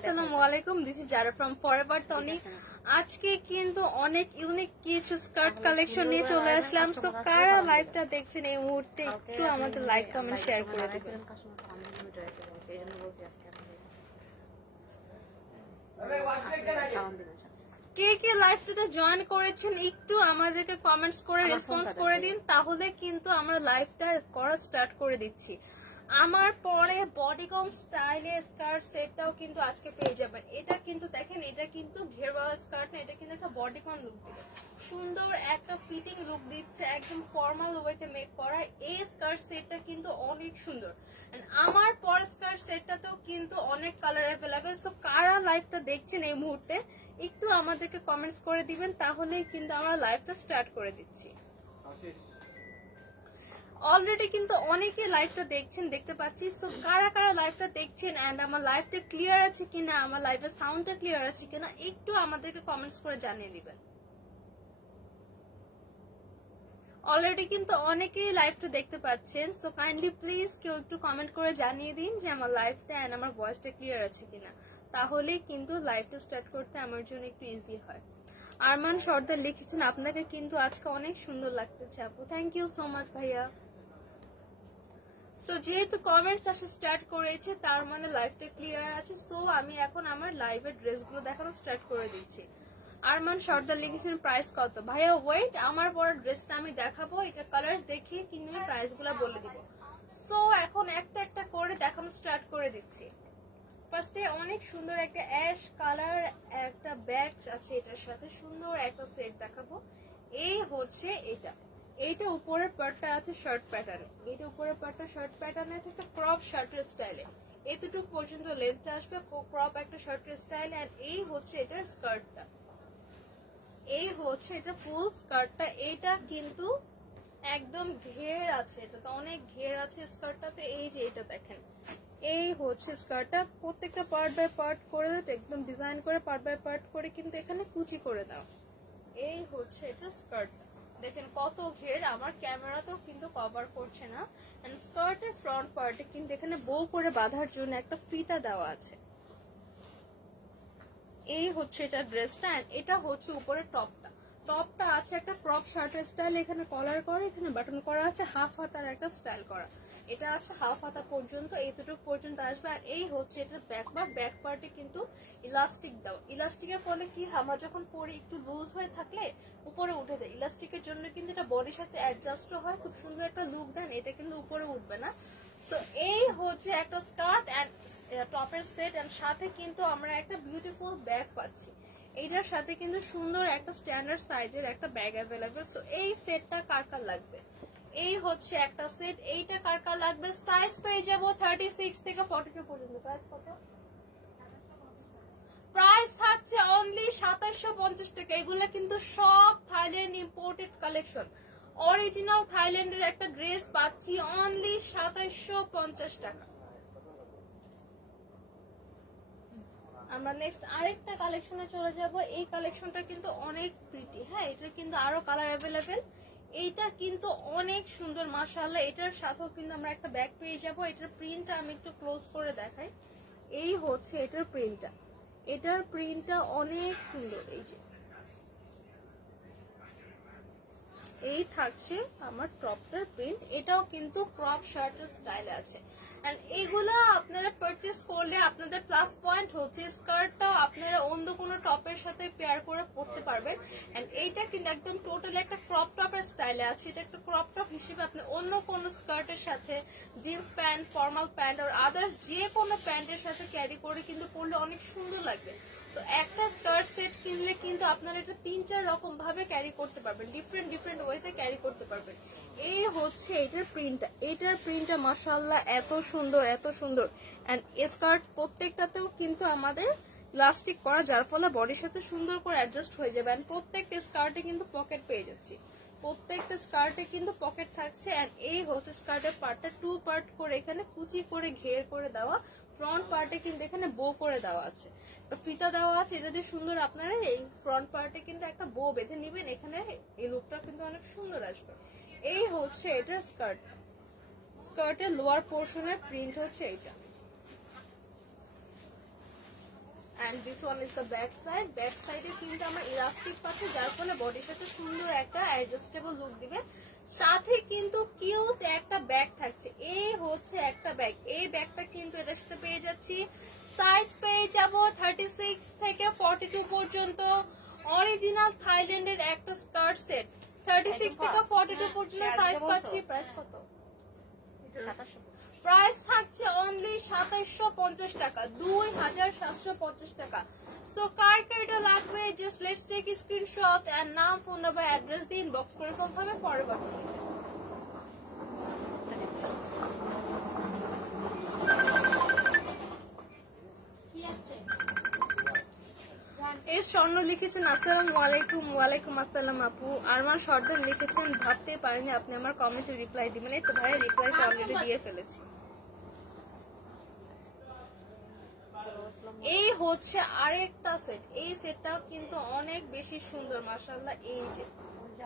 আসসালামু আলাইকুম, this is Zara from forever Toni. আজকে কিন্তু অনেক ইউনিক কিছু স্কার্ট কালেকশন নিয়ে চলে আসলাম। সো কারা লাইভটা দেখছেন এই মুহূর্তে একটু আমাদের লাইক কমেন্ট শেয়ার করে দিবেন। কে কে লাইভটাতে জয়েন করেছেন একটু আমাদেরকে কমেন্টস করে রেসপন্স করে দিন, তাহলে কিন্তু আমরা লাইভটা করা স্টার্ট করে দিচ্ছি। আমার পরে বডিকন স্টাইলের স্কার্ট সেটটাও কিন্তু আজকে পেয়ে যাবেন। এটা কিন্তু দেখেন, এটা কিন্তু ঘেরওয়ালা স্কার্ট না, এটা কিন্তু একটা বডিকন লুক দিবে, সুন্দর একটা ফিটিং লুক দিচ্ছে, একদম ফর্মাল ওয়েতে মেক করা। এই স্কার্ট সেটটা কিন্তু অনেক সুন্দর। আমার পর স্কার্ট সেটটাতেও কিন্তু অনেক কালার অ্যাভেলেবেল। সো কারা লাইভটা দেখছেন এই মুহূর্তে একটু আমাদেরকে কমেন্টস করে দিবেন, তাহলে কিন্তু আমরা লাইভটা স্টার্ট করে দিচ্ছি। অলরেডি কিন্তু অনেকে লাইভটা দেখছেন দেখতে পাচ্ছি। সো কারা কারা লাইভটা দেখছেন এন্ড আমার লাইভটা ক্লিয়ার আছে কিনা, আমার লাইভের সাউন্ডটা ক্লিয়ার আছে কিনা একটু আমাদেরকে কমেন্টস করে জানিয়ে দিবেন। অলরেডি কিন্তু অনেকেই লাইভটা দেখতে পাচ্ছেন। সো কাইন্ডলি প্লিজ কেউ একটু কমেন্ট করে জানিয়ে দিন যে আমার লাইভটা এন্ড আমার ভয়েসটা ক্লিয়ার আছে কিনা, তাহলে কিন্তু লাইভটা স্টার্ট করতে আমার জন্য একটু ইজি হয়। আরমান সর্দার লিখেছেন আপনাকে কিন্তু আজকে অনেক সুন্দর লাগতেছে আপু, থ্যাংক ইউ সো মাচ ভাইয়া। তো যেহেতু কমেন্টস আসা স্টার্ট করেছে তার মানে লাইভটা ক্লিয়ার আছে। সো আমি এখন আমার লাইভের ড্রেসগুলো দেখানো স্টার্ট করে দিচ্ছি। আরমান সর্দার লিখেছেন প্রাইস কত? ভাইয়া ওয়েট, আমার পরে ড্রেসটা আমি দেখাবো, এটা কালার্স দেখিয়ে কিনে প্রাইস গুলা বলে দিব। সো এখন একটা একটা করে দেখানো স্টার্ট করে দিচ্ছি। ফার্স্টে অনেক সুন্দর একটা অ্যাশ কালার একটা ব্যাগ আছে, এটার সাথে সুন্দর একটা সেট দেখাবো। এই হচ্ছে এটা, এইটা উপরের পার্টটা আছে শার্ট প্যাটার্নে, এইটা উপরের পার্টটা শার্ট প্যাটার্নে আছে একটা ক্রপ শার্টের স্টাইলে, এতটুকু পর্যন্ত লেন্থটা আসবে ক্রপ একটা শার্টের স্টাইল। আর এই হচ্ছে এটার স্কার্টটা, এই হচ্ছে এটা ফুল স্কার্টটা। এটা কিন্তু একদম ঘের আছে, এটাতে অনেক ঘের আছে স্কার্টটাতে। এই যে এটা দেখেন, এই হচ্ছে স্কার্টটা, প্রত্যেকটা পার্ট বাই পার্ট করে একদম ডিজাইন করে পার্ট বাই পার্ট করে কিন্তু এখানে কুচি করে দাও। এই হচ্ছে এটা স্কার্টটা, দেখেন কত ঘের, আমার ক্যামেরাতেও কিন্তু কভার করছে না। এন্ড স্কার্টের ফ্রন্ট পার্টে কিন্তু এখানে বউ করে বাঁধার জন্য একটা ফিতা দেওয়া আছে। এই হচ্ছে এটা ড্রেসটা। এন্ড এটা হচ্ছে উপরে টপটা, টপটা আছে একটা ক্রপ শার্টের স্টাইল, এখানে কলার করা, এখানে বাটন করা আছে, হাফ হাতার একটা স্টাইল করা, এটা আছে হাফ হাতা পর্যন্ত, এতটুকু পর্যন্ত আসবে। আর এই হচ্ছে এটা ব্যাক বা ব্যাক পার্টে কিন্তু ইলাস্টিক দাও। ইলাস্টিকের ফলে কি আমরা যখন পরি একটু লুজ হয়ে থাকলে উপরে উঠে যায়, ইলাস্টিকের জন্য কিন্তু এটা বডির সাথে অ্যাডজাস্ট হয়, খুব সুন্দর একটা লুক দেন, এটা কিন্তু উপরে উঠবে না। সো এই হচ্ছে একটা স্কার্ট এন্ড টপের সেট, এন্ড সাথে কিন্তু আমরা একটা বিউটিফুল ব্যাগ পাচ্ছি। এইটার সাথে কিন্তু সুন্দর একটা স্ট্যান্ডার্ড সাইজের একটা ব্যাগ অ্যাভেলেবেল। সো এই সেটটা কার কার লাগবে, এই হচ্ছে একটা সেট, এইটা কার কার লাগবে। সাইজ পেয়ে যাবো 36 থেকে 42 পর্যন্ত। প্রাইস কত? প্রাইস থাকছে অনলি 2750 টাকা। এগুলো কিন্তু সব থাইল্যান্ড ইম্পোর্টেড কালেকশন, অরিজিনাল থাইল্যান্ডের একটা ড্রেস পাচ্ছি অনলি 2750 টাকা। আমরা নেক্সট আরেকটা কালেকশনে চলে যাব। এই কালেকশনটা কিন্তু অনেক প্রিটি, হ্যাঁ এটা কিন্তু আরো কালার অ্যাভেলেবেল। এইটা কিন্তু অনেক সুন্দর মাশাআল্লাহ। এটার সাথেও কিন্তু আমরা একটা ব্যাগ পেয়ে যাব। এটার প্রিন্টটা আমি একটু ক্লোজ করে দেখাই। এই হচ্ছে এটার প্রিন্টটা, এটার প্রিন্টটা অনেক সুন্দর। এই যে এই থাকছে আমার টপটার প্রিন্ট, এটাও কিন্তু ক্রপ শার্টের স্টাইলে আছে। এন্ড এগুলা আপনারা পারচেজ করলে আপনাদের প্লাস পয়েন্ট হচ্ছে স্কার্টটাও আপনারা অন্য কোনো টপের সাথে পেয়ার করে পরতে পারবেন। এন্ড এইটা কিন্তু একদম টোটালি একটা ক্রপ টপের স্টাইলে আছে। এটা একটা ক্রপ টপ হিসেবে আপনি অন্য কোনো স্কার্টের সাথে, জিন্স প্যান্ট, ফর্মাল প্যান্ট আর আদার্স যে কোনো প্যান্টের সাথে ক্যারি করে কিন্তু পরলে অনেক সুন্দর লাগবে। তো একটা স্কার্ট সেট কিনলে কিন্তু আপনারা এটা 3-4 রকম ভাবে ক্যারি করতে পারবেন, ডিফারেন্ট ডিফারেন্ট ওয়েতে ক্যারি করতে পারবেন। এই হচ্ছে এটার প্রিন্টটা, এটার প্রিন্টটা মাশাআল্লাহ এত সুন্দর এত সুন্দর। এন্ড স্কার্ট প্রত্যেকটাতেও কিন্তু আমাদের ইলাস্টিক করা, যার ফলে বডির সাথে সুন্দর করে অ্যাডজাস্ট হয়ে যাবে। এন্ড প্রত্যেকটা স্কার্টে কিন্তু পকেট পেয়ে যাচ্ছি, প্রত্যেকটা স্কার্টে কিন্তু পকেট থাকছে। এন্ড এই হচ্ছে স্কার্টের পার্টটা 2 পার্ট করে এখানে কুচি করে ঘের করে দেওয়া, ফ্রন্ট পার্টে কিন্তু এখানে বো করে দেওয়া আছে, ফিতা দেওয়া আছে। এটা দিয়ে সুন্দর আপনারা এই ফ্রন্ট পার্টে কিন্তু একটা বো বেঁধে নিবেন, এখানে এই লুকটা কিন্তু অনেক সুন্দর আসবে। এই হচ্ছে এটার স্কার্ট, স্কার্টের লোয়ার পোর্শনের প্রিন্ট হচ্ছে এইটা। And this one is the back side. Back সাইডে কিন্তু আমার ইলাস্টিক পাচ্ছে, যার ফলে বডির সাথে সুন্দর একটা অ্যাডজাস্টেবল লুক দিবে। সাথে কিন্তু কিউট একটা ব্যাগ থাকছে। এই হচ্ছে একটা ব্যাগ, এই ব্যাগটা কিন্তু এটার সাথে পেয়ে যাচ্ছি। সাইজ পেয়ে যাব 36 থেকে 42 পর্যন্ত। অরিজিনাল থাইল্যান্ডের একটা স্কার্ট সেট, 36 থেকে 42 পর্যন্ত সাইজ পাচ্ছি। প্রাইস কত? প্রাইস থাকছে অনলি 2750 টাকা, 2750 টাকা। সো কার এটা লাগবে just let's take screenshot and নাম, ফোন নাম্বার, অ্যাড্রেস দিয়ে ইনবক্স করে ফেলতে হবে ফরওয়ার্ড। কি আসছে? এই স্বর্ণ লিখেছেন আসসালামু আলাইকুম। ওয়ালাইকুম আসসালাম আপু। আরমান সর্দার লিখেছেন ভাবতে পারিনি আপনি আমার কমেন্টে রিপ্লাই দিবেন। এই তো ভাই রিপ্লাইটা অলরেডি দিয়ে ফেলেছি। এই হচ্ছে আরেকটা সেট, এই সেটটাও কিন্তু অনেক বেশি সুন্দর মাশাআল্লাহ। এই যে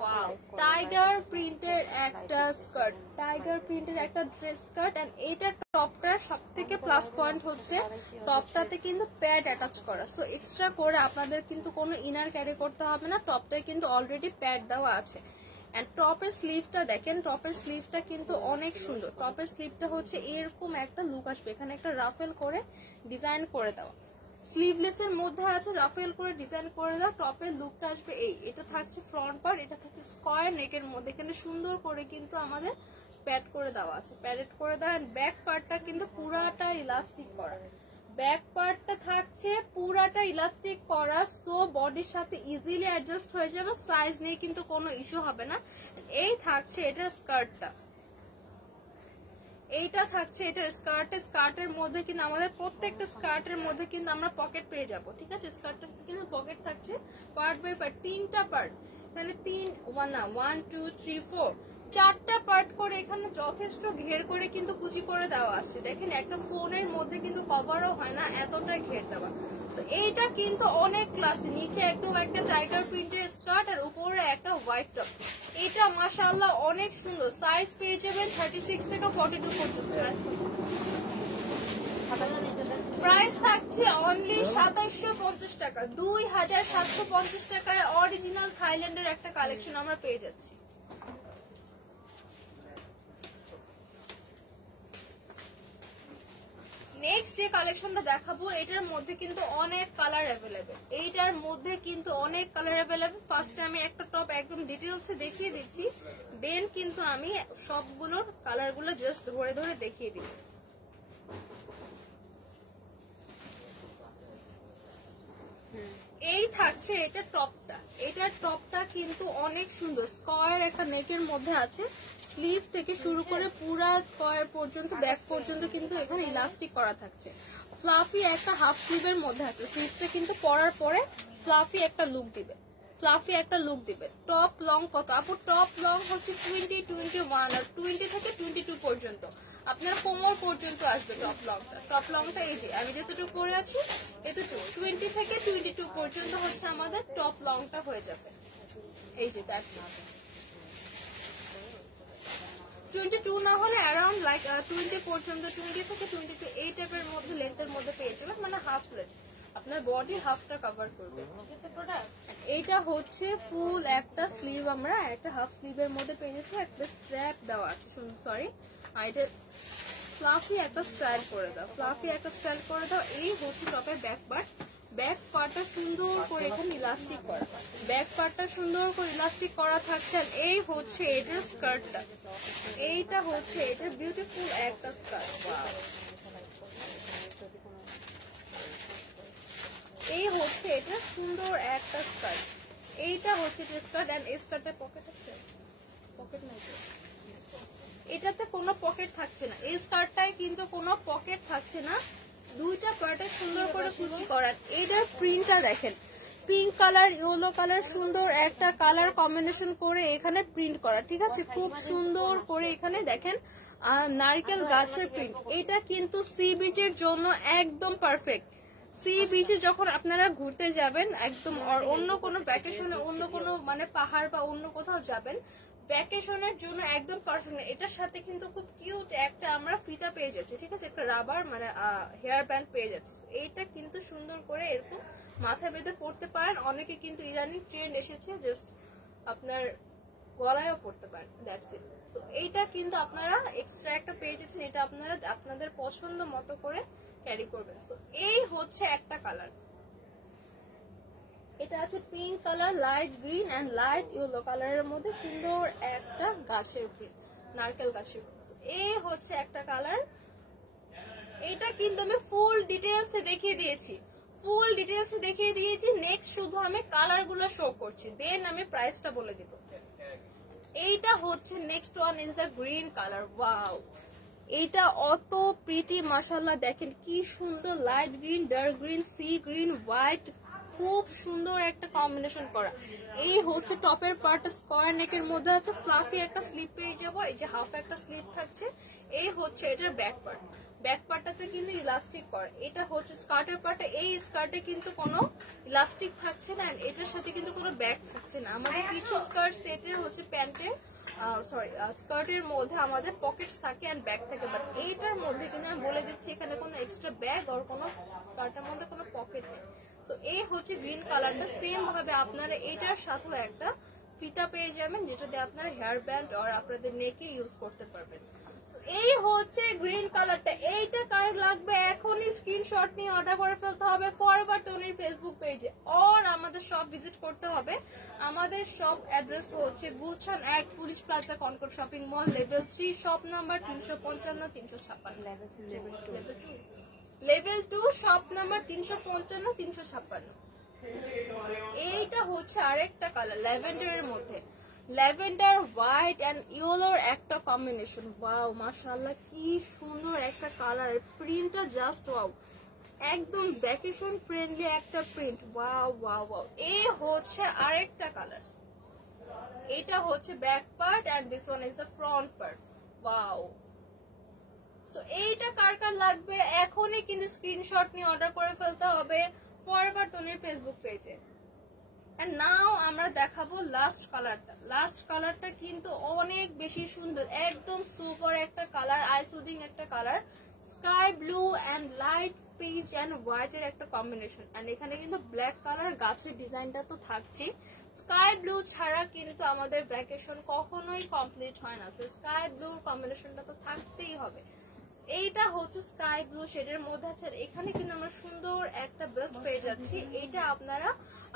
ওয়াও, টাইগার প্রিন্টের একটা স্কার্ট, টাইগার প্রিন্টের একটা ড্রেস স্কার্ট। এন্ড এইটা টপটার সবথেকে প্লাস পয়েন্ট হচ্ছে টপটাতে কিন্তু প্যাড অ্যাটাচ করা। সো এক্সট্রা করে আপনাদের কিন্তু কোনো ইনার ক্যারি করতে হবে না, টপটায় কিন্তু অলরেডি প্যাড দেওয়া আছে। এন্ড টপের স্লিভটা দেখেন, টপের স্লিভটা কিন্তু অনেক সুন্দর। টপের স্লিভটা হচ্ছে এরকম একটা লুক আসবে, এখানে একটা রাফেল করে ডিজাইন করে দেওয়া। স্লিভলেস এর মধ্যে আছে রাফেল করে ডিজাইন করে দেওয়া। টপের লুকটা আসবে এই, এটা থাকছে ফ্রন্ট পার্ট, এটা থাকছে স্কয়ার নেকের মধ্যে, এখানে সুন্দর করে কিন্তু আমাদের প্যাড করে দেওয়া আছে, প্যাডেড করে দেওয়া। ব্যাক পার্টটা কিন্তু পুরাটা ইলাস্টিক করা, ব্যাক পার্টটা থাকছে পুরাটা ইলাস্টিক করা। সো বডির সাথে ইজিলি অ্যাডজাস্ট হয়ে যাবে, সাইজ নিয়ে কিন্তু কোনো ইস্যু হবে না। এই থাকছে এটার স্কার্টটা, এইটা থাকছে এটার স্কার্টের মধ্যে কিন্তু আমাদের প্রত্যেকটা স্কার্টের মধ্যে কিন্তু আমরা পকেট পেয়ে যাব, ঠিক আছে। স্কার্টের কিন্তু পকেট থাকছে পার্ট বাই পার্ট, 3টা পার্ট, এখানে 1 2 3 4 4টা পার্ট করে এখানে যথেষ্ট ঘের করে কিন্তু কুচি করে দেওয়া আছে। দেখেন একটা ফোনের মধ্যে কিন্তু কভারও হয় না, এতটাই ঘের দেওয়া। এইটা কিন্তু অনেক ক্লাসি, নিচে একদম একটা টাইগার প্রিন্টের স্কার্ট আর উপরে একটা হোয়াইট টপ। এটা মাশাআল্লাহ অনেক সুন্দর। সাইজ পেয়ে যাবেন 36 থেকে 42 পর্যন্ত। প্রাইস থাকছে অনলি 2750 টাকা, 2750 টাকায় অরিজিনাল থাইল্যান্ডের একটা কালেকশন আমরা পেয়ে যাচ্ছি। নেক্সট যে কালেকশনটা দেখাবো এটার মধ্যে কিন্তু অনেক কালার অ্যাভেলেবেল, এইটার মধ্যে কিন্তু অনেক কালার অ্যাভেলেবেল। ফার্স্টে আমি একটা টপ একদম ডিটেলসে দেখিয়ে দিচ্ছি, দেন কিন্তু আমি সবগুলোর কালারগুলো জাস্ট ধরে ধরে দেখিয়ে দিব। এই থাকছে এটা টপটা, এটার টপটা কিন্তু অনেক সুন্দর, স্কয়ার একটা নেকের মধ্যে আছে। স্লিভ থেকে শুরু করে পুরা স্কয়ার পর্যন্ত ব্যাক পর্যন্ত কিন্তু এখানে ইলাস্টিক করা থাকছে। ফ্লাফি একটা হাফ স্লিভের মধ্যে আছে, স্লিভটা কিন্তু পরার পরে ফ্লাফি একটা লুক দিবে, ফ্লাফি একটা লুক দিবে। টপ লং কত আপু? টপ লং হচ্ছে 20, 21 আর 20 থেকে 22 পর্যন্ত, আপনার কোমর পর্যন্ত আসবে টপ লংটা। টপ লংটা এই যে আমি যতটুকু পরে আছি এতটুকু, 20 থেকে 22 পর্যন্ত হচ্ছে আমাদের টপ লংটা হয়ে যাবে। এই যে দ্যাটস ইট। 22 না হলে অ্যারাউন্ড লাইক 20 পর্যন্ত, 20 থেকে 22 এই টাইপের মধ্যে লেন্থের মধ্যে পেয়ে যাবেন, মানে হাফ লেন্থ, আপনার বডি হাফটা কভার করবে। এইটা হচ্ছে ফুল একটা স্লিভ, আমরা একটা হাফ স্লিভের মধ্যে পেয়ে যাচ্ছি, একটা স্ট্র্যাপ দেওয়া আছে, সরি আর এটা ফ্লাফি একটা স্টাইল করে দাও, ফ্লাফি একটা স্টাইল করে দাও। এই হচ্ছে টপের ব্যাক পার্ট, ব্যাক পার্টটা সুন্দর করে এখানে ইলাস্টিক করা, ব্যাক পার্টটা সুন্দর করে ইলাস্টিক করা থাকছে। আর এই হচ্ছে এটার স্কার্টটা, এইটা হচ্ছে এটার বিউটিফুল একটা স্কার্ট। এই হচ্ছে এটা সুন্দর একটা স্কার্ট, এইটা হচ্ছে এটা স্কার্ট। এন্ড এই স্কার্টের পকেট আছে, পকেট নাই, এটাতে কোনো পকেট থাকছে না, এই স্কার্টটায় কিন্তু কোনো পকেট থাকছে না। দুইটা পার্টে সুন্দর করে কুচি করার। এইটার প্রিন্টটা দেখেন, পিঙ্ক কালার ইয়েলো কালার সুন্দর একটা কালার কম্বিনেশন করে এখানে প্রিন্ট করা, ঠিক আছে, খুব সুন্দর করে এখানে দেখেন নারকেল গাছের প্রিন্ট। এটা কিন্তু সি বিচের জন্য একদম পারফেক্ট। সি বিচে যখন আপনারা ঘুরতে যাবেন একদম, অন্য কোনো ভ্যাকেশনে অন্য কোনো মানে পাহাড় বা অন্য কোথাও যাবেন, ভ্যাকেশনের জন্য একদম পারফেক্ট। এটার সাথে কিন্তু খুব কিউট একটা আমরা ফিতা পেয়ে যাচ্ছি, ঠিক আছে, একটা রাবার মানে হেয়ার ব্যান্ড পেয়ে যাচ্ছি। এইটা কিন্তু সুন্দর সুন্দর করে এরকম মাথা বেঁধে পড়তে পারেন। অনেকে কিন্তু ইদানিং ট্রেন্ড এসেছে জাস্ট আপনার গলায়ও পড়তে পারেন, দ্যাটস ইট। তো এইটা কিন্তু আপনারা এক্সট্রা একটা পেয়ে যাচ্ছেন, এটা আপনারা আপনাদের পছন্দ মতো করে ক্যারি করবেন। তো এই হচ্ছে একটা কালার, এটা আছে pink colour, light green and light yellow কালারের মধ্যে সুন্দর একটা গাছের প্রিন্ট, নারকেল গাছের প্রিন্ট। এই হচ্ছে একটা কালার, এটা কিন্তু আমি ফুল ডিটেলসে দেখিয়ে দিয়েছি, নেক্সট শুধু আমি কালার গুলো শো করছি, দেন আমি প্রাইসটা বলে দিব। এইটা হচ্ছে next one is the green colour. Wow, এইটা অত প্রিটি মাশাআল্লাহ, দেখেন কি সুন্দর, light green, dark green, sea green, white, খুব সুন্দর একটা কম্বিনেশন করা। এই হচ্ছে টপের পার্ট, স্কয়ার নেকের মধ্যে আছে, ফ্লাফি একটা স্লিপ পেয়ে যাবো, এই যে হাফ একটা স্লিপ থাকছে। এই হচ্ছে এটার ব্যাক পার্ট, ব্যাক পার্টটাতে কিন্তু ইলাস্টিক করা। এটা হচ্ছে স্কার্টের পার্টটা, এই স্কার্টে কিন্তু কোনো ইলাস্টিক থাকছে না, এটার সাথে কিন্তু কোনো ব্যাগ থাকছে না। আমাদের কিছু স্কার্ট সেটের হচ্ছে প্যান্টের স্কার্টের মধ্যে আমাদের পকেটস থাকে এন্ড ব্যাগ থাকে, বাট এইটার মধ্যে কিন্তু আমি বলে দিচ্ছি এখানে কোনো এক্সট্রা ব্যাগ আর কোনো স্কার্টের মধ্যে কোনো পকেট নেই। তো এই হচ্ছে গ্রিন কালারটা, সেম ভাবে আপনারা এইটার সাথে একটা ফিতা পেয়ে যাবেন, যেটা দিয়ে আপনারা হেয়ার ব্যান্ড আর আপনাদের নেকে ইউজ করতে পারবেন। এই হচ্ছে গ্রিন কালারটা, এইটা কার লাগবে এখনই স্ক্রিনশট নিয়ে অর্ডার করে ফেলতে হবে ফরওয়ার্ড তনির ফেসবুক পেজে, আর আমাদের শপ ভিজিট করতে হবে। আমাদের শপ অ্যাড্রেস হচ্ছে গুলশান 1 Police Plaza Concord shopping mall, level 3, shop number 355 356, level 2 shop number 355 356। এইটা হচ্ছে আরেকটা কালার ল্যাভেন্ডারের মধ্যে, ল্যাভেন্ডার হোয়াইট এন্ড ইয়েলোর একটা কম্বিনেশন। ওয়াও মাশাআল্লাহ, কি সুন্দর একটা কালার, প্রিন্টটা জাস্ট ওয়াও, একদম ভ্যাকেশন ফ্রেন্ডলি একটা প্রিন্ট। Wow wow wow. এই হচ্ছে আরেকটা কালার, এটা হচ্ছে back part and this one is the front part. Wow, so এইটা কার কার লাগবে এখনই কিন্তু স্ক্রিনশট নিয়ে অর্ডার করে ফেলতে হবে ফরওয়ার্ড তনির ফেসবুক পেজে। এন্ড নাও আমরা দেখাবো লাস্ট কালারটা। লাস্ট কালারটা কিন্তু অনেক বেশি সুন্দর, একদম সুপার একটা কালার, আই সুদিং একটা colour, sky blue and light peach and white এর একটা কম্বিনেশন। এন্ড এখানে কিন্তু ব্ল্যাক কালার গাছের ডিজাইনটা তো থাকছে, স্কাই ব্লু ছাড়া কিন্তু আমাদের ভ্যাকেশন কখনোই কমপ্লিট হয় না, তো স্কাই ব্লুর কম্বিনেশনটা তো থাকতেই হবে। এইটা হচ্ছে স্কাই ব্লু শেডের মধ্যে আছে, এখানে কিন্তু আমরা সুন্দর একটা বেল্ট পেয়ে যাচ্ছি। এইটা আপনারা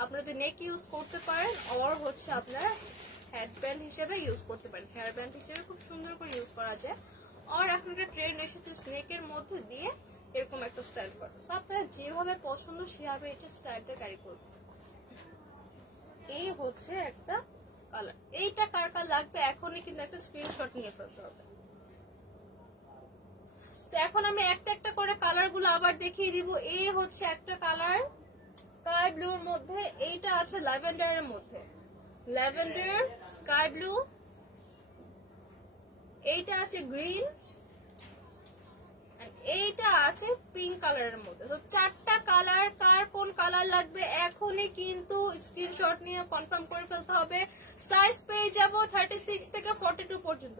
আপনাদের নেক ইউজ করতে পারেন, আর হচ্ছে আপনারা হেড ব্যান্ড হিসেবে ইউজ করতে পারেন, হেয়ার ব্যান্ড হিসেবে খুব সুন্দর করে ইউজ করা যায়। আর এখন একটা ট্রেন্ড এসেছে স্নেকের মধ্যে দিয়ে এরকম একটা স্টাইল করা, তো আপনারা যেভাবে পছন্দ সেভাবে এটা স্টাইলটা ক্যারি করবেন। এই হচ্ছে একটা কালার, এইটা কার কার লাগবে এখনই কিন্তু একটা স্ক্রিনশট নিয়ে ফেলতে হবে। এখন আমি একটা একটা করে কালার গুলো আবার দেখিয়ে দিব। এই হচ্ছে একটা কালার স্কাই ব্লুর মধ্যে, এইটা আছে ল্যাভেন্ডারের মধ্যে, ল্যাভেন্ডার, স্কাই ব্লু, এইটা আছে গ্রিন, এইটা আছে পিঙ্ক কালারের মধ্যে। তো চারটা কালার, কার কোন কালার লাগবে এখনই কিন্তু স্ক্রিনশট নিয়ে কনফার্ম করে ফেলতে হবে। সাইজ পেয়ে যাব 36 থেকে 42 পর্যন্ত।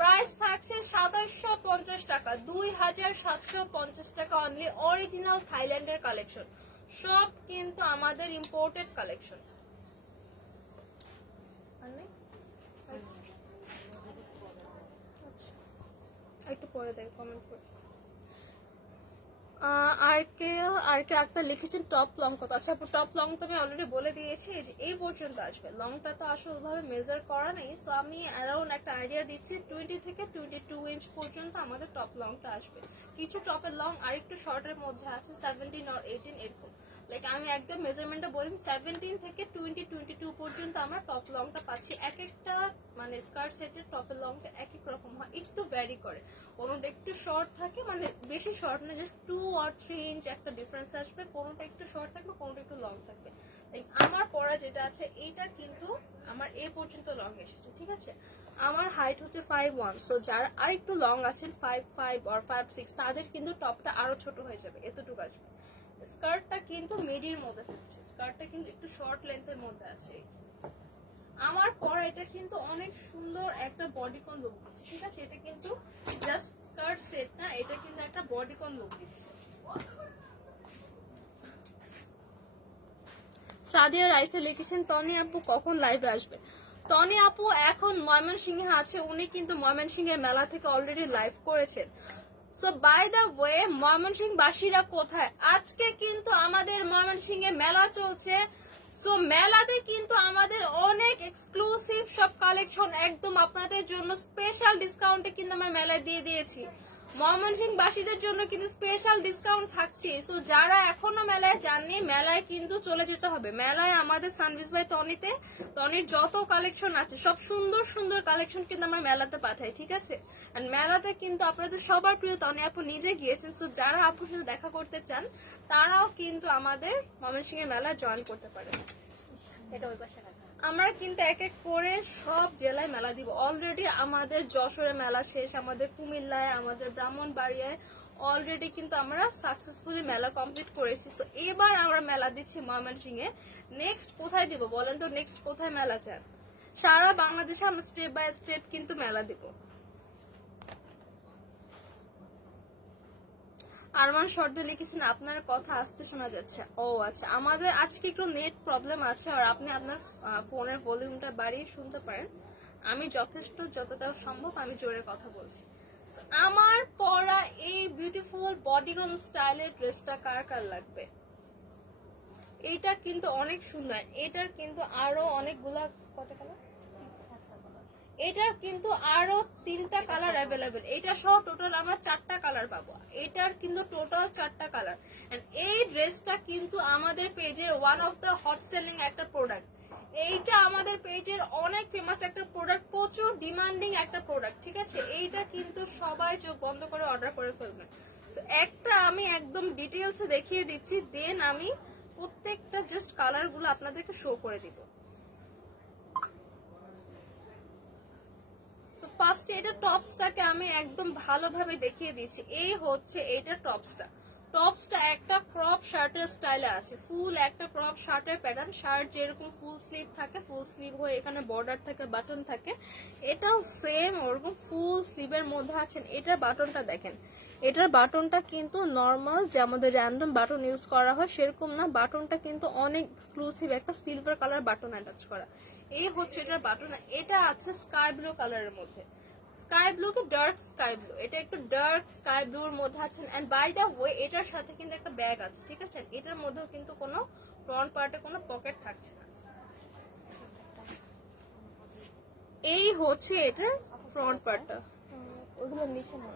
প্রাইস থাকছে 2750 টাকা, 2750 টাকা অনলি। অরিজিনাল থাইল্যান্ডের কালেকশন, সব কিন্তু আমাদের ইম্পোর্টেড কালেকশন। একটু পরে দেখ কমেন্ট করে। আর কে একটা লিখেছেন টপ লং কত। আচ্ছা টপ লং তো আমি অলরেডি বলে দিয়েছি যে এই পর্যন্ত আসবে, লংটা তো আসল ভাবে মেজার করা নেই, সো আমি অ্যারাউন্ড একটা আইডিয়া দিচ্ছি 20 থেকে 22 ইঞ্চ পর্যন্ত আমাদের টপ লংটা আসবে। কিছু টপের লং আরেকটু শর্টের মধ্যে আছে 17 or 18 এরকম, লাইক আমি একদম মেজারমেন্টটা বলি 17 থেকে 22 পর্যন্ত আমরা টপ লংটা পাচ্ছি। এক একটা মানে স্কার্ট সেটের টপের লংটা এক এক রকম হয়, একটু ভ্যারি করে, কোনোটা একটু শর্ট থাকে, মানে বেশি শর্ট না, জাস্ট 2 or 3 ইঞ্চ একটা ডিফারেন্স আসবে, কোনোটা একটু শর্ট থাকবে, কোনোটা একটু লং থাকবে। আমার পরা যেটা আছে এইটা কিন্তু আমার এ পর্যন্ত লং এসেছে, ঠিক আছে। আমার হাইট হচ্ছে 5'1", সো যারা আর একটু লং আছেন 5'5" or 5'6", তাদের কিন্তু টপটা আরো ছোট হয়ে যাবে, এতটুকু আসবে। স্কার্টটা কিন্তু মিডির মধ্যে থাকছে, স্কার্টটা কিন্তু একটু শর্ট লেন্থের মধ্যে আছে। আমার পর এটা কিন্তু অনেক সুন্দর একটা বডিকন লুক দিচ্ছে, ঠিক আছে। এটা কিন্তু জাস্ট স্কার্ট সেট না, এটা কিন্তু একটা বডিকন লুক দিচ্ছে। সাদিয়া রাইসে লিখেছেন তনি আপু কখন লাইভে আসবে। তনি আপু এখন ময়মনসিংহে আছে, উনি কিন্তু ময়মনসিংহের মেলা থেকে অলরেডি লাইভ করেছেন। সো বাই দ্য ওয়ে ময়মনসিংহবাসীরা কোথায়, আজকে কিন্তু আমাদের ময়মনসিংহে মেলা চলছে। সো মেলাতে কিন্তু আমাদের অনেক এক্সক্লুসিভ সব কালেকশন একদম আপনাদের জন্য স্পেশাল ডিসকাউন্টে কিন্তু আমরা মেলায় দিয়ে দিয়েছি। ময়মনসিংহবাসীদের জন্য কিন্তু স্পেশাল ডিসকাউন্ট থাকছে। সো যারা এখনো মেলায় যাননি, মেলায় কিন্তু চলে যেতে হবে। মেলায় আমাদের সানভিজ ভাই তনির যত কালেকশন আছে সব সুন্দর সুন্দর কালেকশন কিন্তু আমরা মেলাতে পাঠাই, ঠিক আছে। আর মেলাতে কিন্তু আপনাদের সবার প্রিয় তনি আপু নিজে গিয়েছেন। সো যারা আপুর সাথে দেখা করতে চান তারাও কিন্তু আমাদের ময়মনসিংহের মেলায় জয়েন করতে পারেন। এটা ওই পাশে আমরা কিন্তু এক এক করে সব জেলায় মেলা দিব। অলরেডি আমাদের যশোরে মেলা শেষ, আমাদের কুমিল্লায়, আমাদের ব্রাহ্মণবাড়িয়ায় অলরেডি কিন্তু আমরা সাকসেসফুলি মেলা কমপ্লিট করেছি। সো এবার আমরা মেলা দিচ্ছি ময়মনসিংহে। নেক্সট কোথায় দিব বলেন তো, নেক্সট কোথায় মেলা চান? সারা বাংলাদেশে আমরা স্টেপ বাই স্টেপ কিন্তু মেলা দিব। আরমান শর্তে লিখেছেন আপনার কথা আসতে শোনা যাচ্ছে। ও আচ্ছা, আমাদের আজকে একটু নেট প্রবলেম আছে, আর আপনি আপনার ফোনের ভলিউমটা বাড়িয়ে শুনতে পারেন। আমি যতটা সম্ভব আমি জোরে কথা বলছি। আমার পরা এই বিউটিফুল বডিগন স্টাইলের ড্রেসটা কার কার লাগবে? এইটা কিন্তু অনেক সুন্দর। এটার কিন্তু আরো অনেকগুলা, কত কালার? এটার কিন্তু আরো 3টা কালার অ্যাভেলেবেল। এটা সহ টোটাল আমরা 4টা কালার পাবো। এটার কিন্তু টোটাল 4টা কালার। এন্ড এই ড্রেসটা কিন্তু আমাদের পেজের one of the hot selling একটা প্রোডাক্ট। এইটা আমাদের পেজের অনেক ফেমাস একটা প্রোডাক্ট, প্রচুর ডিমান্ডিং একটা প্রোডাক্ট, ঠিক আছে। এইটা কিন্তু সবাই চোখ বন্ধ করে অর্ডার করে ফেলবেন। একটা আমি একদম ডিটেলস দেখিয়ে দিচ্ছি, দেন আমি প্রত্যেকটা জাস্ট কালার গুলো আপনাদেরকে শো করে দিব। ফার্স্টে এটা টপসটাকে আমি একদম ভালোভাবে দেখিয়ে দিচ্ছি। এই হচ্ছে এটা টপসটা। টপসটা একটা ক্রপ শার্টের স্টাইলে আছে, ফুল একটা ক্রপ শার্টের প্যাটার্ন। শার্ট যেরকম ফুল স্লিভ থাকে, ফুল স্লিভ হয়ে এখানে বর্ডার থাকে, বাটন থাকে, এটাও সেম ওরকম ফুল স্লিভের মধ্যে আছেন। এটার বাটনটা দেখেন, এটার বাটনটা কিন্তু নর্মাল যে আমাদের র্যান্ডম বাটন ইউজ করা হয় সেরকম না, বাটনটা কিন্তু অনেক এক্সক্লুসিভ একটা সিলভার কালার বাটন অ্যাটাচ করা। এই হচ্ছে এটার বাটন। এটা আছে স্কাই ব্লু কালারের মধ্যে, sky blue to dark sky blue. এটা একটু ডার্ক স্কাই ব্লুর মধ্যে আছেন। এন্ড বাই দ্য ওয়ে এটার সাথে কিন্তু একটা ব্যাগ আছে, ঠিক আছে। এটার মধ্যেও কিন্তু কোনো ফ্রন্ট পার্টে কোনো পকেট থাকছে না। এই হচ্ছে এটার ফ্রন্ট পার্টটা, ওগুলো নিচে না।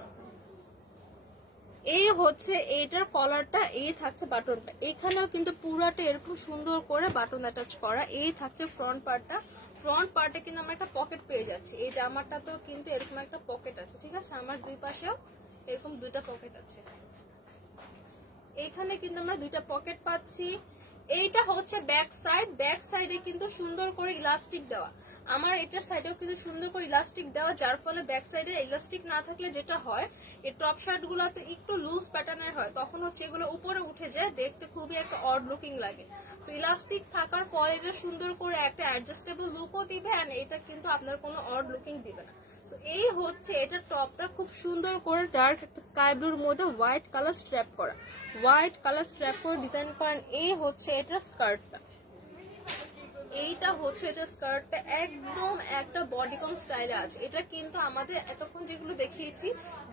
এই হচ্ছে এইটার কলারটা, এই থাকছে বাটনটা। এখানেও কিন্তু পুরাটা এরকম সুন্দর করে বাটন অ্যাটাচ করা। এই থাকছে ফ্রন্ট পার্টটা। ফ্রন্ট পার্টে কিন্তু আমরা একটা পকেট পেয়ে যাচ্ছি। এই জামাটাতেও কিন্তু এরকম একটা পকেট আছে, ঠিক আছে। আমার দুই পাশেও এরকম 2টা পকেট আছে। এখানে কিন্তু আমরা 2টা পকেট পাচ্ছি। এইটা হচ্ছে ব্যাক সাইড। ব্যাক সাইডে কিন্তু সুন্দর করে ইলাস্টিক দেওয়া। আমার এটার সাইডেও কিন্তু সুন্দর করে ইলাস্টিক দেওয়া, যার ফলে ব্যাক সাইডে ইলাস্টিক না থাকলে যেটা হয়, এই টপ শার্ট গুলাতে একটু লুজ প্যাটার্নের হয়, তখন হচ্ছে এগুলো উপরে উঠে যায়, দেখতে খুবই একটা অড লুকিং লাগে। সো ইলাস্টিক থাকার ফলে এটা সুন্দর করে একটা অ্যাডজাস্টেবল লুকও দিবে, আর এটা কিন্তু আপনার কোনো অড লুকিং দিবে না। তো এই হচ্ছে এটা টপটা, খুব সুন্দর করে ডার্ক একটা স্কাই ব্লুর মধ্যে হোয়াইট কালার স্ট্র্যাপ করা, হোয়াইট কালার স্ট্র্যাপ করে ডিজাইন করেন। এই হচ্ছে এটা স্কার্টটা। এইটা হচ্ছে এটা স্কার্টটা, একদম একটা বডিকন স্টাইলে আছে। এটা কিন্তু আমাদের এতক্ষণ যেগুলো দেখিয়েছি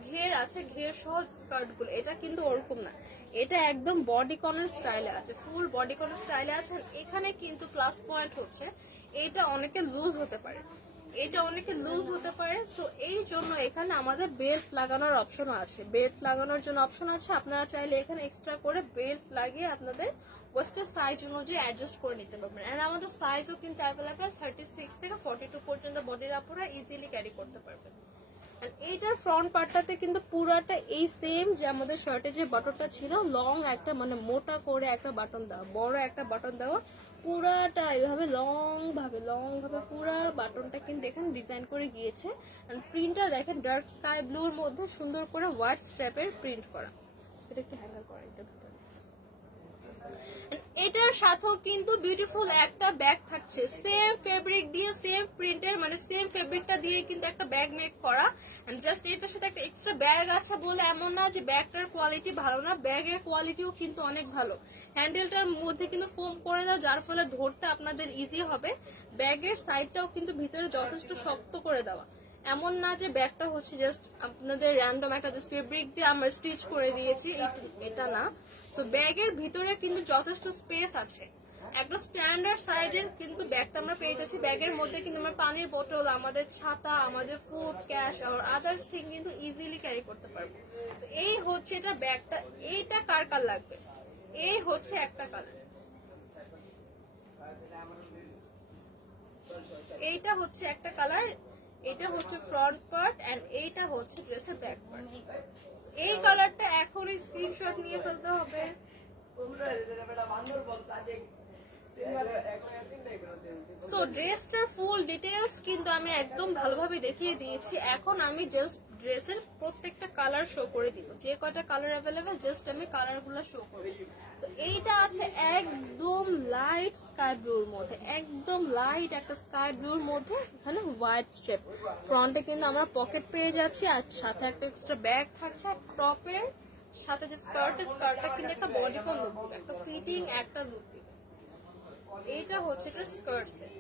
ঘের আছে, ঘের সহ স্কার্ট গুলো, এটা কিন্তু ওরকম না। এটা একদম বডিকনের স্টাইলে আছে, ফুল বডিকনের স্টাইলে আছে। এখানে কিন্তু প্লাস পয়েন্ট হচ্ছে এটা অনেকে লুজ হতে পারে, এটা অনেকে লুজ হতে পারে। সো এই জন্য এখানে আমাদের বেল্ট লাগানোর অপশন আছে, বেল্ট লাগানোর জন্য অপশন আছে। আপনারা চাইলে এখানে এক্সট্রা করে বেল্ট লাগিয়ে আপনাদের ওয়েস্টের সাইজ অনুযায়ী অ্যাডজাস্ট করে নিতে পারবেন। আর আমাদের সাইজও কিন্তু অ্যাভেলেবেল, 36 থেকে 42 পর্যন্ত বডির আপুরা ইজিলি ক্যারি করতে পারবেন। এইটার ফ্রন্ট পার্টটাতে কিন্তু পুরাটা এই সেম যে আমাদের শার্টে যে বাটনটা ছিল, লং একটা মানে মোটা করে একটা বাটন দেওয়া, বড় একটা বাটন দেওয়া, পুরাটা এইভাবে লং ভাবে পুরা বাটনটা কিন্তু এখানে ডিজাইন করে গিয়েছে। আর প্রিন্টটা দেখেন ডার্ক স্কাই ব্লুর মধ্যে সুন্দর করে হোয়াইট স্ট্র্যাপের প্রিন্ট করা। এটা একটু হ্যাঙ্গার করা এটার ভিতরে। এটার সাথেও কিন্তু বিউটিফুল একটা ব্যাগ থাকছে, সেম ফেব্রিক দিয়ে সেম প্রিন্টের, মানে সেম ফেব্রিকটা দিয়ে কিন্তু একটা ব্যাগ মেক করা। জাস্ট এটার সাথে একটা এক্সট্রা ব্যাগ আছে বলে এমন না যে ব্যাগটার কোয়ালিটি ভালো না, ব্যাগের কোয়ালিটিও কিন্তু অনেক ভালো। হ্যান্ডেলটার মধ্যে কিন্তু ফোম করে দেওয়া, যার ফলে ধরতে আপনাদের ইজি হবে। ব্যাগের সাইডটাও কিন্তু ভিতরে যথেষ্ট শক্ত করে দেওয়া, এমন না যে ব্যাগটা হচ্ছে জাস্ট আপনাদের র্যান্ডম একটা জাস্ট ফেব্রিক দিয়ে আমরা স্টিচ করে দিয়েছি, এটা না। তো ব্যাগের ভিতরে কিন্তু যথেষ্ট স্পেস আছে, একটা স্ট্যান্ডার্ড সাইজের কিন্তু ব্যাগটা আমরা পেয়ে যাচ্ছি। ব্যাগের মধ্যে কিন্তু আমরা পানির বোতল, আমাদের ছাতা, আমাদের ফুড, ক্যাশ আর আদার্স থিং কিন্তু ইজিলি ক্যারি করতে পারবো। এই হচ্ছে এটা ব্যাগটা। এইটা কার কার লাগবে? এই হচ্ছে একটা কালার, এইটা হচ্ছে একটা কালার, এটা হচ্ছে ফ্রন্ট পার্ট এন্ড এইটা হচ্ছে ড্রেসের ব্যাক পার্ট। এই কালারটা এখনই স্ক্রিনশট নিয়ে ফেলতে হবে। সো ড্রেসটার ফুল ডিটেলস কিন্তু আমি একদম ভালোভাবে দেখিয়ে দিয়েছি। এখন আমি জাস্ট ড্রেসের প্রত্যেকটা কালার শো করে দিব, যে কয়টা কালার অ্যাভেলেবেল জাস্ট আমি কালার গুলো শো করব। এইটা আছে একদম লাইট স্কাই ব্লুর মধ্যে, একদম লাইট একটা স্কাই ব্লুর মধ্যে, এখানে হোয়াইট স্ট্রিপ। ফ্রন্টে কিন্তু আমরা পকেট পেয়ে যাচ্ছি আর সাথে একটা এক্সট্রা ব্যাগ থাকছে। আর টপের সাথে যে স্কার্টটা কিন্তু একটা বডিকন লুক দিবে, একটা ফিটিং একটা লুক দিবে। এইটা হচ্ছে একটা স্কার্ট সেট,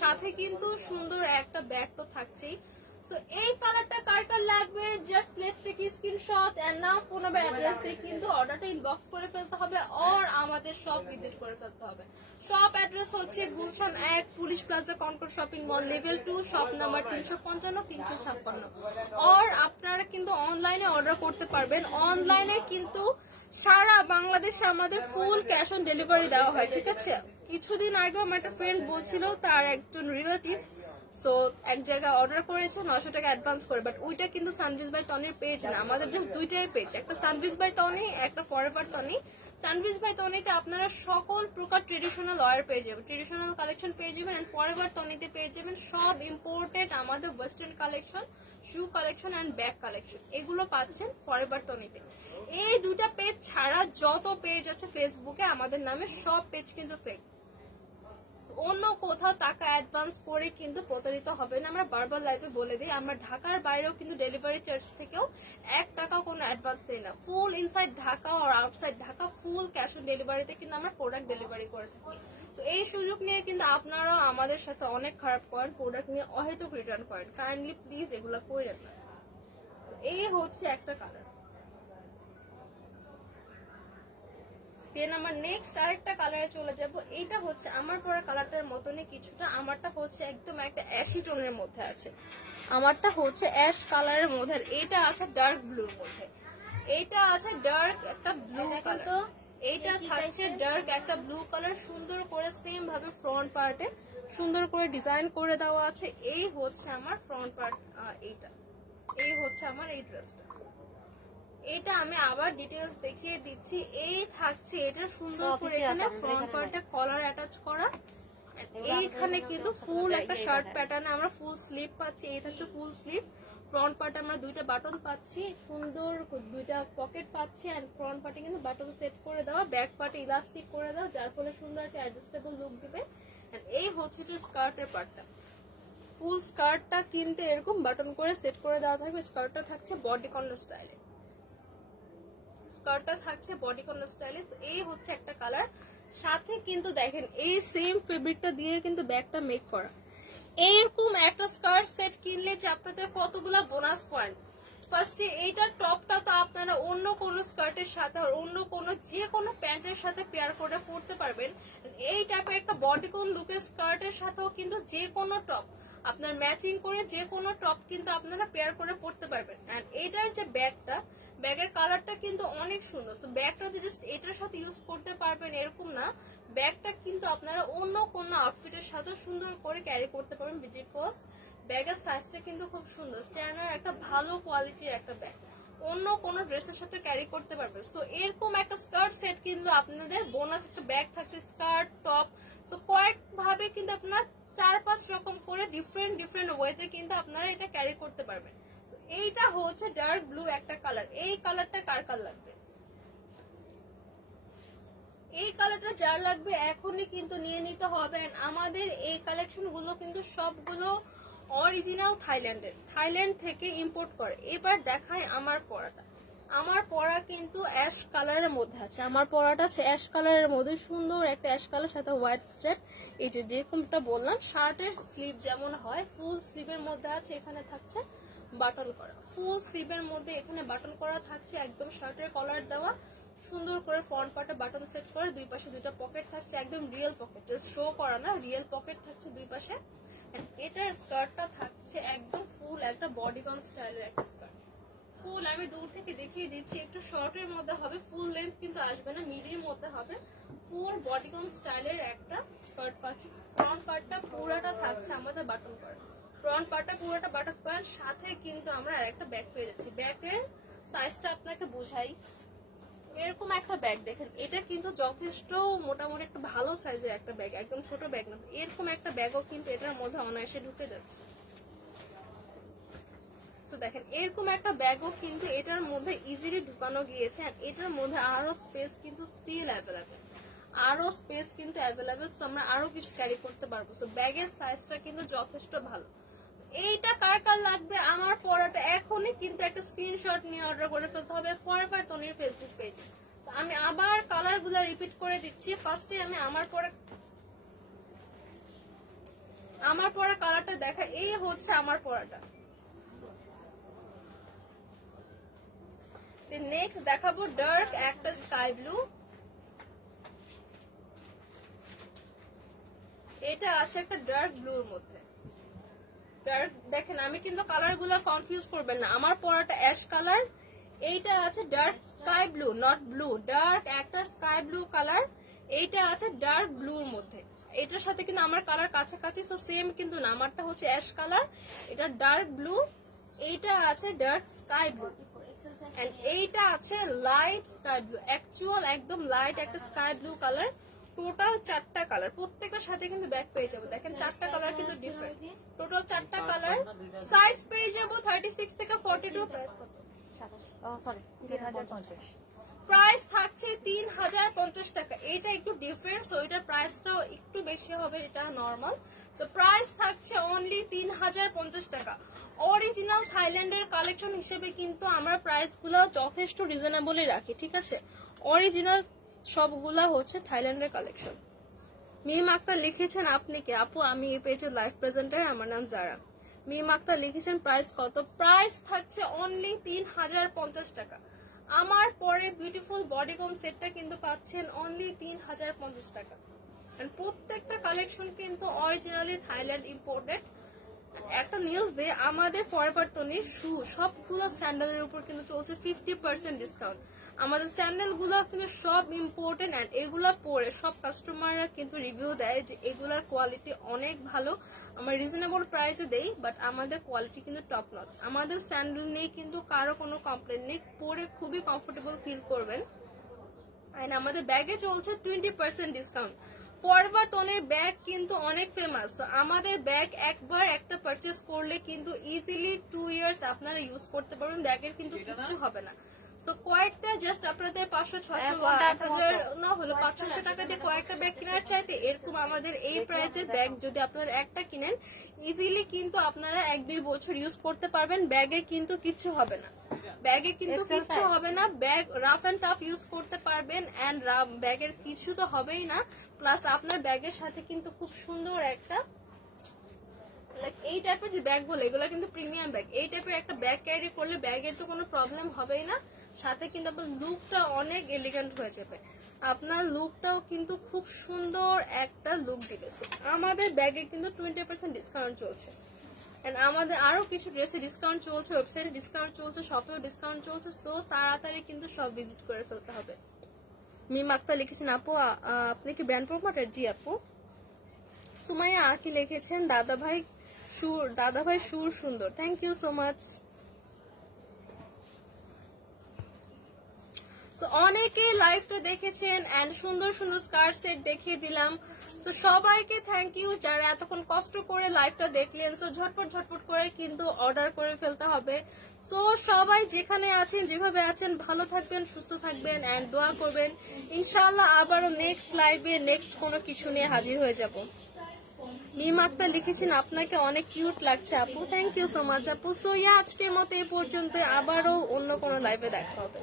সাথে কিন্তু সুন্দর একটা ব্যাগ তো থাকছেই। সো এই কালারটা কার কার লাগবে just let's take screenshot and নাও ফোন নাম্বার অ্যাড্রেস দিয়ে কিন্তু অর্ডারটা ইনবক্স করে ফেলতে হবে আর আমাদের শপ ভিজিট করে ফেলতে হবে। শপ অ্যাড্রেস হচ্ছে গুলশান 1 Police Plaza Concord shopping mall level 2 shop number 355 356। আর আপনারা কিন্তু অনলাইনে অর্ডার করতে পারবেন। অনলাইনে কিন্তু সারা বাংলাদেশে আমাদের ফুল ক্যাশ অন ডেলিভারি দেওয়া হয়, ঠিক আছে? কিছুদিন আগে আমার একটা ফ্রেন্ড বলছিল তার একজন রিলেটিভ সো এক জায়গায় অর্ডার করেছে 900 টাকা অ্যাডভান্স করে, বাট ওইটা কিন্তু সানভিজ বাই তনির পেজ না, আমাদের জাস্ট দুইটাই পেজ, একটা সানভিজ বাই তনি, একটা ফরএভার তনি। সানভিজ বাই তনিতে আপনারা সকল প্রকার ট্রেডিশনাল ওয়্যার পেয়ে যাবেন, ট্রেডিশনাল কালেকশন পেয়ে যাবেন। এন্ড ফরএভার তনিতে পেয়ে যাবেন সব ইম্পোর্টেড আমাদের western collection, shoe collection and bag collection, এগুলো পাচ্ছেন ফরএভার তনিতে। এই দুটা পেজ ছাড়া যত পেজ আছে ফেসবুকে আমাদের নামে সব পেজ কিন্তু ফেক। অন্য কোথাও টাকা অ্যাডভান্স করে কিন্তু প্রতারিত হবে না। আমরা বারবার লাইভে বলে দিই, আমরা ঢাকার বাইরেও কিন্তু ডেলিভারি চার্জ থেকেও 1 টাকাও কোনো অ্যাডভান্স দেই না। ফুল ইনসাইড ঢাকা আর outside Dhaka full cash on ডেলিভারিতে কিন্তু আমরা প্রোডাক্ট ডেলিভারি করে থাকি। তো এই সুযোগ নিয়ে কিন্তু আপনারা আমাদের সাথে অনেক খারাপ করেন, প্রোডাক্ট নিয়ে অহেতুক রিটার্ন করেন, কাইন্ডলি প্লিজ এগুলো করেন না। এই হচ্ছে একটা কালার। দেন আমার নেক্সট আরেকটা কালারে চলে যাব। এইটা হচ্ছে আমার পরা কালারটার মতনই কিছুটা, আমারটা হচ্ছে একদম একটা অ্যাশি টোনের মধ্যে আছে, আমারটা হচ্ছে অ্যাশ কালারের মধ্যে। এইটা আছে ডার্ক ব্লুর মধ্যে, এইটা আছে ডার্ক একটা ব্লু কালার, এইটা থাকছে ডার্ক একটা ব্লু কালার। সুন্দর করে সেম ভাবে ফ্রন্ট পার্টে সুন্দর করে ডিজাইন করে দেওয়া আছে। এই হচ্ছে আমার ফ্রন্ট পার্ট, এইটা এই হচ্ছে আমার এই ড্রেসটা। এটা আমি আবার ডিটেইলস দেখিয়ে দিচ্ছি। এই থাকছে এটা সুন্দর করে এখানে ফ্রন্ট পার্টে কলার অ্যাটাচ করা, এইখানে কিন্তু ফুল একটা শার্ট প্যাটার্নে আমরা ফুল স্লিভ পাচ্ছি। এই থাকছে ফুল স্লিভ, ফ্রন্ট পার্টে আমরা দুইটা বাটন পাচ্ছি, সুন্দর দুইটা পকেট পাচ্ছি এন্ড ফ্রন্ট পার্টে কিন্তু বাটন সেট করে দেওয়া, ব্যাক পার্টে ইলাস্টিক করে দেওয়া, যার ফলে সুন্দর একটা অ্যাডজাস্টেবল লুক দিবে। এন্ড এই হচ্ছে স্কার্টের পার্টটা, ফুল স্কার্টটা কিন্তু এরকম বাটন করে সেট করে দেওয়া থাকবে। স্কার্টটা থাকছে বডিকন স্টাইলে, স্কার্টটা থাকছে বডিকন স্টাইলে। এই হচ্ছে একটা কালার, সাথে কিন্তু দেখেন এই সেম ফেব্রিকটা দিয়ে কিন্তু ব্যাগটা মেক করা। এইরকম একটা স্কার্ট সেট কিনলে যে আপনাদের কতগুলা বোনাস পয়েন্ট। ফার্স্টে এইটার টপটা তো আপনারা অন্য কোনো স্কার্টের সাথে আর অন্য কোনো যে কোনো প্যান্টের সাথে পেয়ার করে পরতে পারবেন। এই টাইপের একটা বডিকন লুকের স্কার্টের সাথেও কিন্তু যে কোনো টপ আপনার ম্যাচিং করে যে কোনো টপ কিন্তু আপনারা পেয়ার করে পরতে পারবেন। এন্ড এটার যে ব্যাগটা, ব্যাগের কালারটা কিন্তু অনেক সুন্দর। তো ব্যাগটা যে জাস্ট এটার সাথে ইউজ করতে পারবেন এরকম না, ব্যাগটা কিন্তু আপনারা অন্য কোনো আউটফিটের সাথে সুন্দর করে ক্যারি করতে পারবেন। বিকজ ব্যাগের সাইজটা কিন্তু খুব সুন্দর, স্ট্যান্ডার্ড একটা ভালো কোয়ালিটির একটা ব্যাগ, অন্য কোনো ড্রেসের সাথে ক্যারি করতে পারবেন। তো এরকম একটা স্কার্ট সেট কিন্তু আপনাদের বোনাস একটা ব্যাগ থাকছে, স্কার্ট টপ। তো কয়েক ভাবে কিন্তু আপনার 4-5 রকম করে ডিফারেন্ট ওয়েতে কিন্তু আপনারা এটা ক্যারি করতে পারবেন। এইটা হচ্ছে ডার্ক ব্লু একটা কালার। এই কালারটা কার কার লাগবে? এই কালারটা যার লাগবে এখনই কিন্তু নিয়ে নিতে হবে। আমাদের এই কালেকশন গুলো কিন্তু সবগুলো অরিজিনাল থাইল্যান্ড থেকে ইম্পোর্ট করে। এবার দেখাই আমার পরাটা। আমার পরা কিন্তু অ্যাশ কালারের মধ্যে আছে। আমার পরাটা আছে অ্যাশ কালারের মধ্যে, সুন্দর একটা অ্যাশ কালার সাথে হোয়াইট স্ট্রেপ। এই যে যেরকমটা বললাম শার্টের স্লিভ যেমন হয় ফুল স্লিভের মধ্যে আছে, এখানে থাকছে বাটন করা। ফুল স্লিভের মধ্যে এখানে বাটন করা থাকছে, একদম শার্টের কলার দেওয়া, সুন্দর করে ফ্রন্ট পার্টে বাটন সেট করে, দুই পাশে দুইটা পকেট থাকছে, একদম রিয়েল পকেট, জাস্ট শো করা না, রিয়েল পকেট থাকছে দুই পাশে। এটার স্কার্টটা থাকছে একদম ফুল একটা বডিকন স্টাইলের একটা স্কার্ট। ফুল আমি দূর থেকে দেখিয়ে দিচ্ছি, একটু শর্টের মধ্যে হবে, ফুল লেন্থ কিন্তু আসবে না, মিডির মধ্যে হবে। ফুল বডিকন স্টাইলের একটা স্কার্ট পাচ্ছি। ফ্রন্ট পার্টটা পুরোটা থাকছে আমাদের বাটন করা, ফ্রন্ট পার্টটা পুরোটা বাটন করার সাথে কিন্তু আমরা আরেকটা ব্যাগ পেয়ে যাচ্ছি। ব্যাগের সাইজটা আপনাকে বোঝাই, এরকম একটা ব্যাগ দেখেন, এটা কিন্তু যথেষ্ট মোটামুটি একটা ভালো সাইজের একটা ব্যাগ, একদম ছোট ব্যাগ না। এরকম একটা ব্যাগও কিন্তু এটার মধ্যে অনায়াসে ঢুকে যাচ্ছে। তো দেখেন এরকম একটা ব্যাগও কিন্তু এটার মধ্যে ইজিলি ঢুকানো গিয়েছে। আর এটার মধ্যে আরো স্পেস কিন্তু স্টিল অ্যাভেলেবেল, আরো স্পেস কিন্তু অ্যাভেলেবেল, তো আমরা আরো কিছু ক্যারি করতে পারবো। তো ব্যাগের সাইজটা কিন্তু যথেষ্ট ভালো। এইটা কার কার লাগবে আমার পরাটা এখনই কিন্তু একটা স্ক্রিনশট নিয়ে অর্ডার করে ফেলতে হবে ফরএভার তনির ফেসবুক পেজে। আমি আবার কালার গুলা রিপিট করে দিচ্ছি। ফার্স্টে আমি আমার পরা কালারটা দেখা, এই হচ্ছে আমার পরাটা। নেক্সট দেখাবো ডার্ক একটা স্কাই ব্লু, এটা আছে একটা ডার্ক ব্লুর মধ্যে। ডার্ক দেখেন, আমি কিন্তু কালার গুলা কনফিউজ করবেন না, আমার পরাটা অ্যাশ কালার, এইটা আছে dark sky blue, not blue, dark একটা স্কাই ব্লু কালার, এইটা আছে ডার্ক ব্লুর মধ্যে। এটার সাথে কিন্তু আমার কালার কাছাকাছি, সো সেম কিন্তু না, আমারটা হচ্ছে অ্যাশ কালার, এটা ডার্ক ব্লু, এইটা আছে ডার্ক স্কাই ব্লু, এন্ড এইটা আছে লাইট স্কাই ব্লু, অ্যাকচুয়াল একদম লাইট একটা স্কাই ব্লু কালার। টোটাল 4টা কালার, প্রত্যেকটার সাথে কিন্তু ব্যাগ পেয়ে যাবো। দেখেন 4টা কালার কিন্তু ডিফারেন্ট, টোটাল 4টা কালার। সাইজ পেয়ে যাবো 36 থেকে 42। প্রাইস কত? সরি 3050। প্রাইস থাকছে 3050 টাকা। এটা একটু ডিফারেন্স, ওইটার প্রাইসটাও একটু বেশি হবে, এটা নর্মাল। তো প্রাইস থাকছে অনলি 3050 টাকা। অরিজিনাল থাইল্যান্ডের কালেকশন হিসেবে কিন্তু আমরা প্রাইস গুলো যথেষ্ট রিজনেবলই রাখি, ঠিক আছে? অরিজিনাল সবগুলা হচ্ছে থাইল্যান্ডের কালেকশন। মিম আক্তার লিখেছেন আপনি কে? আপু আমি এই পেজের লাইভ প্রেজেন্টার, আমার নাম জারা। মিম আক্তার লিখেছেন প্রাইস কত? প্রাইস থাকছে অনলি 3050 টাকা। আমার পরে বিউটিফুল বডিকন সেটটা কিন্তু পাচ্ছেন অনলি 3050 টাকা। প্রত্যেকটা কালেকশন কিন্তু অরিজিনালি থাইল্যান্ড ইম্পোর্টেড। একটা নিউজ দিয়ে আমাদের ফরএভার তনির শু সবগুলো স্যান্ডেলের উপর কিন্তু চলছে 50% ডিসকাউন্ট। আমাদের স্যান্ডেল গুলো কিন্তু সব ইম্পোর্টেন্ট, এন্ড এগুলা পরে সব কাস্টমাররা কিন্তু রিভিউ দেয় যে এগুলার কোয়ালিটি অনেক ভালো। আমরা রিজনেবল প্রাইসে দেই, বাট আমাদের কোয়ালিটি কিন্তু টপ নচ। আমাদের স্যান্ডেল নেই কিন্তু কারো কোনো কমপ্লেন নেই, পরে খুবই কমফোর্টেবল ফিল করবেন। এন্ড আমাদের ব্যাগে চলছে 20% ডিসকাউন্ট। ফরএভার তনির ব্যাগ কিন্তু অনেক ফেমাস, আমাদের ব্যাগ একবার একটা পারচেস করলে কিন্তু ইজিলি 2 ইয়ার্স আপনারা ইউজ করতে পারবেন, ব্যাগের কিন্তু কিছু হবে না। সো কয়েকটা জাস্ট আপনাদের 500-600 1000 না হলো 500 টাকা দিয়ে কয়েকটা ব্যাগ কেনার চাইতে এরকম আমাদের এই প্রাইসের ব্যাগ যদি আপনারা একটা কিনেন, ইজিলি কিন্তু আপনারা 1-2 বছর ইউজ করতে পারবেন, ব্যাগে কিন্তু কিচ্ছু হবে না, ব্যাগে কিন্তু কিচ্ছু হবে না। Bag rough and tough use করতে পারবেন, এন্ড ব্যাগের কিছু তো হবেই না, প্লাস আপনার ব্যাগের সাথে কিন্তু খুব সুন্দর একটা এই টাইপের যে ব্যাগ বলে এগুলো কিন্তু প্রিমিয়াম ব্যাগ, এই টাইপের একটা ব্যাগ ক্যারি করলে ব্যাগের তো কোনো প্রবলেম হবেই না, সাথে কিন্তু আপনার লুকটা অনেক এলিগেন্ট হয়ে যাবে, আপনার লুকটাও কিন্তু খুব সুন্দর একটা লুক দিবে। আমাদের ব্যাগে কিন্তু 20% ডিসকাউন্ট চলছে, আমাদের আরো কিছু ড্রেসে ডিসকাউন্ট চলছে, ওয়েবসাইটে ডিসকাউন্ট চলছে, শপেও ডিসকাউন্ট চলছে, সো তাড়াতাড়ি কিন্তু সব ভিজিট করে ফেলতে হবে। মিম আক্তার লিখেছেন আপু আপনি কি ব্র্যান্ড প্রমোটার? জি আপু। সুমাইয়া আকি লিখেছেন দাদাভাই সুর সুন্দর, thank you so much. So অনেকে লাইভটা দেখেছেন এন্ড সুন্দর সুন্দর স্কার্ট সেট দেখিয়ে দিলাম। তো সবাইকে থ্যাংক ইউ যারা এতক্ষণ কষ্ট করে লাইভটা দেখলেন। সো ঝটপট করে কিন্তু অর্ডার করে ফেলতে হবে। সো সবাই যেখানে আছেন যেভাবে আছেন ভালো থাকবেন, সুস্থ থাকবেন এন্ড দোয়া করবেন। ইনশাআল্লাহ আবারও নেক্সট লাইভে নেক্সট কোনো কিছু নিয়ে হাজির হয়ে যাব। মিম আক্তার লিখেছেন আপনাকে অনেক কিউট লাগছে আপু, থ্যাংক ইউ সো মাচ আপু। সো আজকের মতো এই পর্যন্ত, আবারও অন্য কোনো লাইভে দেখা হবে।